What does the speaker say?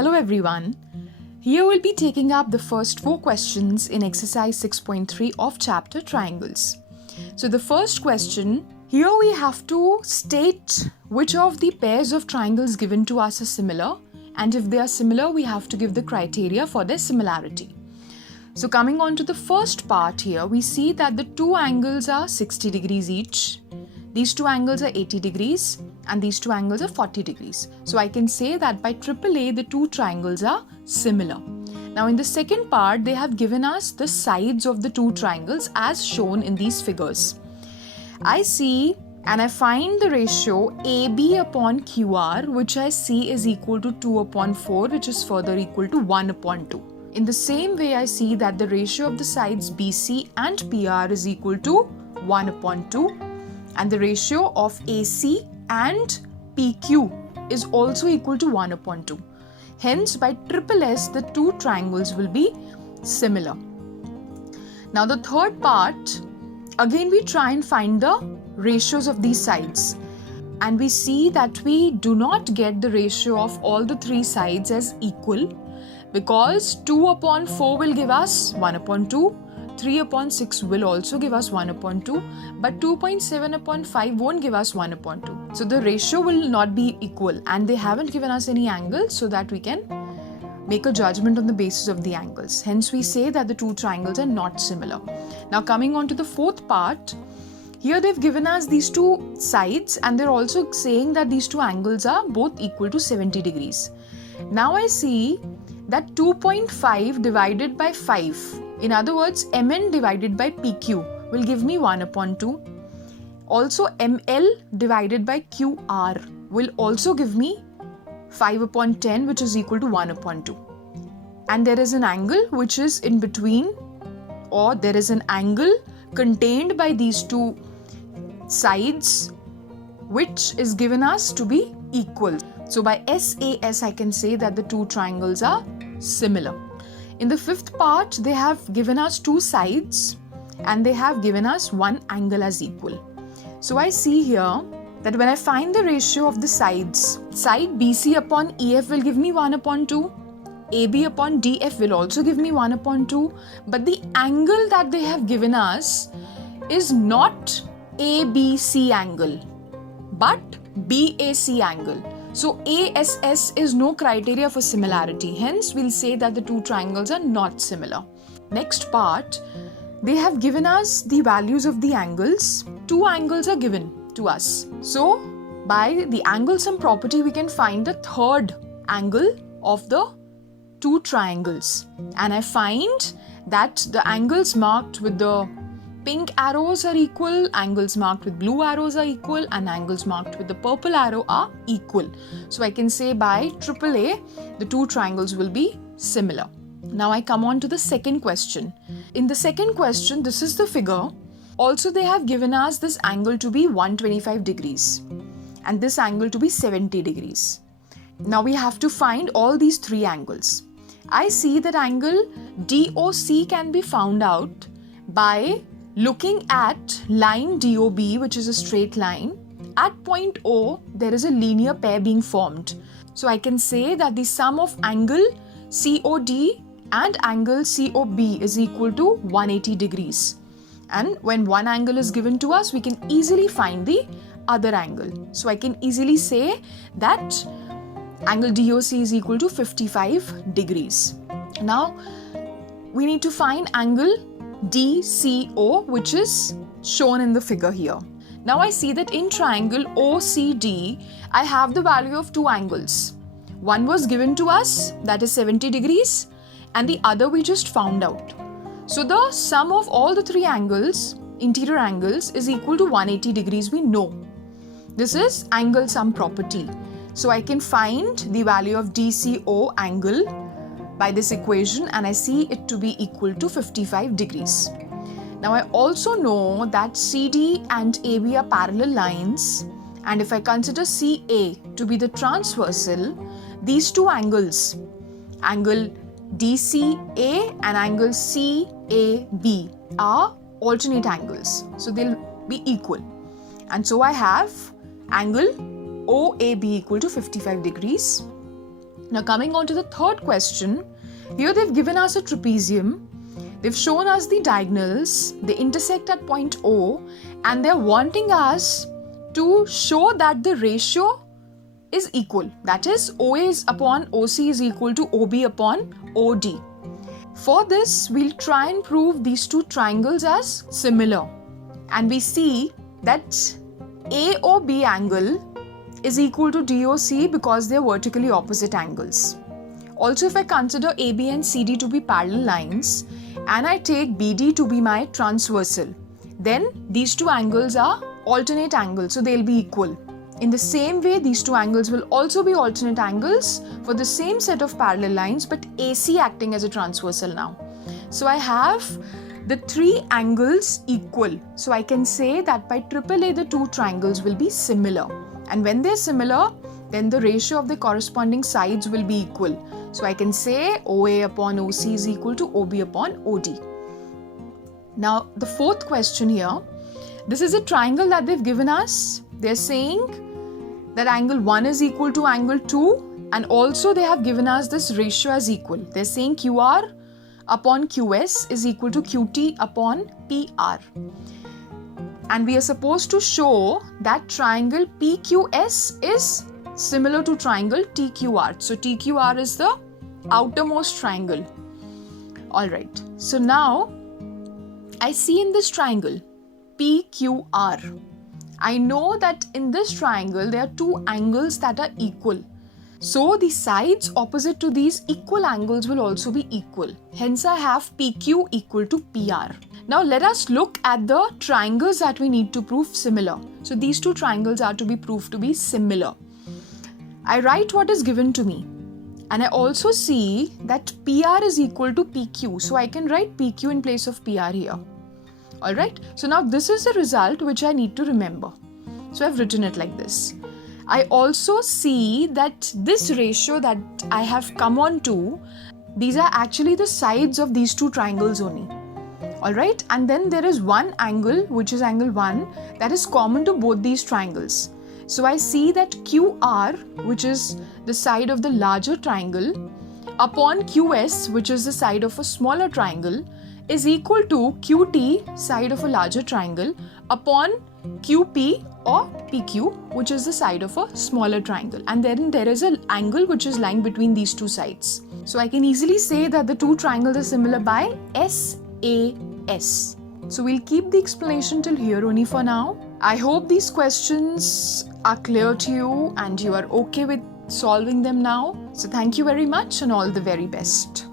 Hello everyone. Here we'll be taking up the first 4 questions in exercise 6.3 of chapter triangles. So the first question, here we have to state which of the pairs of triangles given to us are similar, and if they are similar we have to give the criteria for their similarity. So coming on to the first part here, we see that the two angles are 60 degrees each. These two angles are 80 degrees and these two angles are 40 degrees. So I can say that by AAA the two triangles are similar. Now in the second part they have given us the sides of the two triangles as shown in these figures. I see and I find the ratio AB upon QR, which I see is equal to 2 upon 4, which is further equal to 1 upon 2. In the same way I see that the ratio of the sides BC and PR is equal to 1 upon 2. And the ratio of AC and PQ is also equal to 1 upon 2. Hence, by SSS, the two triangles will be similar. Now, the third part, again we try and find the ratios of these sides. And we see that we do not get the ratio of all the three sides as equal, because 2 upon 4 will give us 1 upon 2. 3 upon 6 will also give us 1 upon 2, but 2.7 upon 5 won't give us 1 upon 2. So the ratio will not be equal, and they haven't given us any angles so that we can make a judgment on the basis of the angles. Hence we say that the two triangles are not similar. Now coming on to the fourth part, here they've given us these two sides and they're also saying that these two angles are both equal to 70 degrees. Now I see that 2.5 divided by 5, in other words MN divided by PQ will give me 1 upon 2. Also ML divided by QR will also give me 5 upon 10, which is equal to 1 upon 2. And there is an angle which is in between, or there is an angle contained by these two sides which is given us to be equal. So by SAS I can say that the two triangles are similar. In the fifth part they have given us two sides and they have given us one angle as equal. So I see here that when I find the ratio of the sides, side BC upon EF will give me 1 upon 2, AB upon DF will also give me 1 upon 2, but the angle that they have given us is not ABC angle but BAC angle. So ASS is no criteria for similarity. Hence, we'll say that the two triangles are not similar. Next part, they have given us the values of the angles. Two angles are given to us. So, by the angle sum property, we can find the third angle of the two triangles. And I find that the angles marked with the pink arrows are equal, angles marked with blue arrows are equal, and angles marked with the purple arrow are equal. So I can say by AAA, the two triangles will be similar. Now I come on to the second question. In the second question, this is the figure. Also they have given us this angle to be 125 degrees and this angle to be 70 degrees. Now we have to find all these three angles. I see that angle DOC can be found out by looking at line DOB, which is a straight line. At point O, there is a linear pair being formed. So I can say that the sum of angle COD and angle COB is equal to 180 degrees. And when one angle is given to us, we can easily find the other angle. So I can easily say that angle DOC is equal to 55 degrees. Now, we need to find angle DCO, which is shown in the figure here. Now I see that in triangle OCD, I have the value of two angles. One was given to us, that is 70 degrees, and the other we just found out. So the sum of all the three angles, interior angles, is equal to 180 degrees, we know. This is angle sum property. So I can find the value of DCO angle by this equation and I see it to be equal to 55 degrees. Now I also know that CD and AB are parallel lines, and if I consider CA to be the transversal, these two angles, angle DCA and angle CAB, are alternate angles. So they'll be equal. And so I have angle OAB equal to 55 degrees. Now coming on to the third question, here they've given us a trapezium. They've shown us the diagonals, they intersect at point O, and they're wanting us to show that the ratio is equal. That is, OA upon OC is equal to OB upon OD. For this, we'll try and prove these two triangles as similar. And we see that AOB angle is equal to DOC because they're vertically opposite angles. Also, if I consider AB and CD to be parallel lines, and I take BD to be my transversal, then these two angles are alternate angles, so they'll be equal. In the same way, these two angles will also be alternate angles for the same set of parallel lines, but AC acting as a transversal now. So I have the three angles equal. So I can say that by AAA, the two triangles will be similar. And when they're similar, then the ratio of the corresponding sides will be equal. So I can say OA upon OC is equal to OB upon OD. Now, the fourth question here, this is a triangle that they've given us. They're saying that angle 1 is equal to angle 2, and also they have given us this ratio as equal. They're saying QR upon QS is equal to QT upon PR. And we are supposed to show that triangle PQS is similar to triangle TQR. So TQR is the outermost triangle. Alright, so now I see in this triangle PQR. I know that in this triangle there are two angles that are equal. So the sides opposite to these equal angles will also be equal. Hence I have PQ equal to PR. Now let us look at the triangles that we need to prove similar. So these two triangles are to be proved to be similar. I write what is given to me. And I also see that PR is equal to PQ. So I can write PQ in place of PR here. Alright, so now this is the result which I need to remember. So I've written it like this. I also see that this ratio that I have come on to, these are actually the sides of these two triangles only. Alright, and then there is one angle, which is angle 1, that is common to both these triangles. So I see that QR, which is the side of the larger triangle, upon QS, which is the side of a smaller triangle, is equal to QT, side of a larger triangle, upon QP or PQ, which is the side of a smaller triangle. And then there is an angle which is lying between these two sides. So I can easily say that the two triangles are similar by SAS. So we'll keep the explanation till here only for now. I hope these questions are clear to you and you are okay with solving them now. So thank you very much and all the very best.